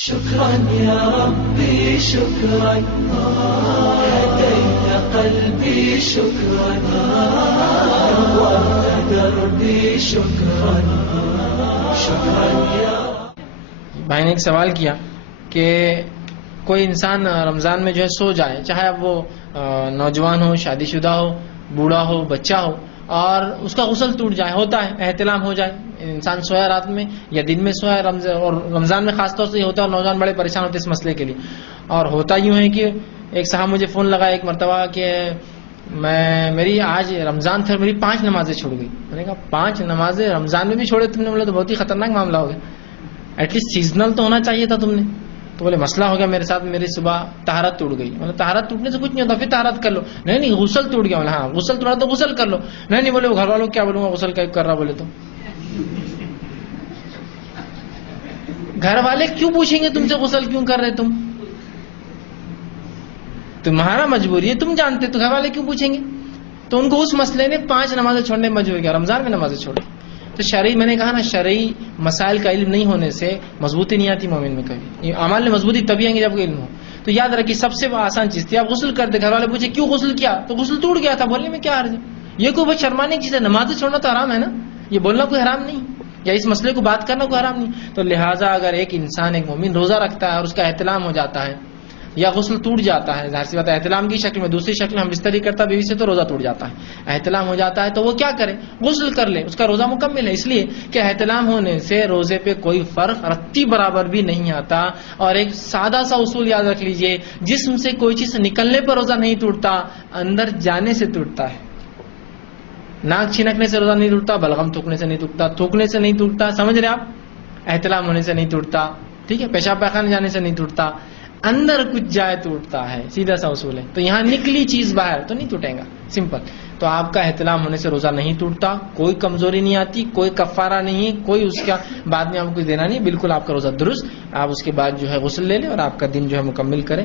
شكرا يا ربي شكرا هديت قلبي شكرا نورت دربي شكرا شكرا يا بھائی نے ایک سوال کیا کہ کوئی انسان رمضان میں جو ہے سو جائے، چاہے اب وہ نوجوان ہو، شادی شدہ ہو، بوڑھا ہو، بچہ ہو، اور اس کا غسل ٹوٹ جائے، ہوتا ہے احتلام ہو جائے، انسان سویا رات میں یا دن میں سویا، اور رمضان میں خاص طور سے یہ ہوتا ہے، اور نوجوان بڑے پریشان ہوتے ہیں اس مسئلے کے لیے. اور ہوتا یوں ہے کہ ایک صاحب مجھے فون لگا ایک مرتبہ کہ میری آج رمضان تھا، میری 5 نمازیں چھوڑ گئی. میں نے کہا 5 نمازیں رمضان میں بھی چھوڑے تم نے؟ بولے تو بہت ہی خطرناک معاملہ ہو گیا، ایٹ لیسٹ سیزنل تو ہونا چاہیے تھا تم نے. تو بولے مسئلہ ہو گیا میرے ساتھ، میری صبح طہارت ٹوٹ گئی. مطلب طہارت ٹوٹنے سے کچھ نہیں ہوتا، پھر طہارت کر لو. نہیں غسل ٹوٹ گیا. بولے ہاں غسل ٹوٹا تو غسل کر لو. نہیں بولے گھر والوں کیا بولوں گا غسل کر رہا، بولے تو گھر والے کیوں پوچھیں گے تم سے غسل کیوں کر رہے؟ تمہارا مجبوری ہے، تم جانتے، تو گھر والے کیوں پوچھیں گے؟ تو ان کو اس مسئلے نے 5 نمازیں چھوڑنے میں مجبور کیا، رمضان میں نمازیں چھوڑی. تو شرعی، میں نے کہا نا، شرعی مسائل کا علم نہیں ہونے سے مضبوطی نہیں آتی مومن میں. کبھی اعمال میں مضبوطی تبھی آئیں گے جب علم ہو. تو یاد رکھیے سب سے آسان چیز تھی، آپ غسل کرتے، گھر والے پوچھے کیوں غسل کیا، تو غسل ٹوٹ گیا تھا، بولنے میں کیا حرج ہے؟ یہ کوئی بہت شرمانے کی چیز ہے. نمازیں چھوڑنا تو حرام ہے نا، یہ بولنا کوئی حرام نہیں، یا اس مسئلے کو بات کرنا کوئی حرام نہیں. تو لہٰذا اگر ایک انسان، ایک مومن روزہ رکھتا ہے اور اس کا احتلام ہو جاتا ہے یا غسل ٹوٹ جاتا ہے، ظاہر سی بات ہے احتلام کی شکل میں، دوسری شکل ہم بستری کرتا بیوی سے تو روزہ ٹوٹ جاتا ہے. احتلام ہو جاتا ہے تو وہ کیا کرے؟ غسل کر لے، اس کا روزہ مکمل ہے. اس لیے کہ احتلام ہونے سے روزے پہ کوئی فرق رتی برابر بھی نہیں آتا. اور ایک سادہ سا اصول یاد رکھ لیجئے، جسم سے کوئی چیز نکلنے پر روزہ نہیں ٹوٹتا، اندر جانے سے ٹوٹتا ہے. ناک چھنکنے سے روزہ نہیں ٹوٹتا، بلغم تھوکنے سے نہیں ٹوٹتا، تھوکنے سے نہیں ٹوٹتا، سمجھ رہے آپ؟ احتلام ہونے سے نہیں ٹوٹتا، ٹھیک ہے، پیشاب پیخانے جانے سے نہیں ٹوٹتا، اندر کچھ جائے ٹوٹتا ہے. سیدھا سا اصول ہے. تو یہاں نکلی چیز باہر تو نہیں ٹوٹے گا، سمپل. تو آپ کا احتلام ہونے سے روزہ نہیں ٹوٹتا، کوئی کمزوری نہیں آتی، کوئی کفارہ نہیں، کوئی اس کا بعد میں آپ کو کچھ دینا نہیں، بالکل آپ کا روزہ درست. آپ اس کے بعد جو ہے غسل لے لیں اور آپ کا دن جو ہے مکمل کریں.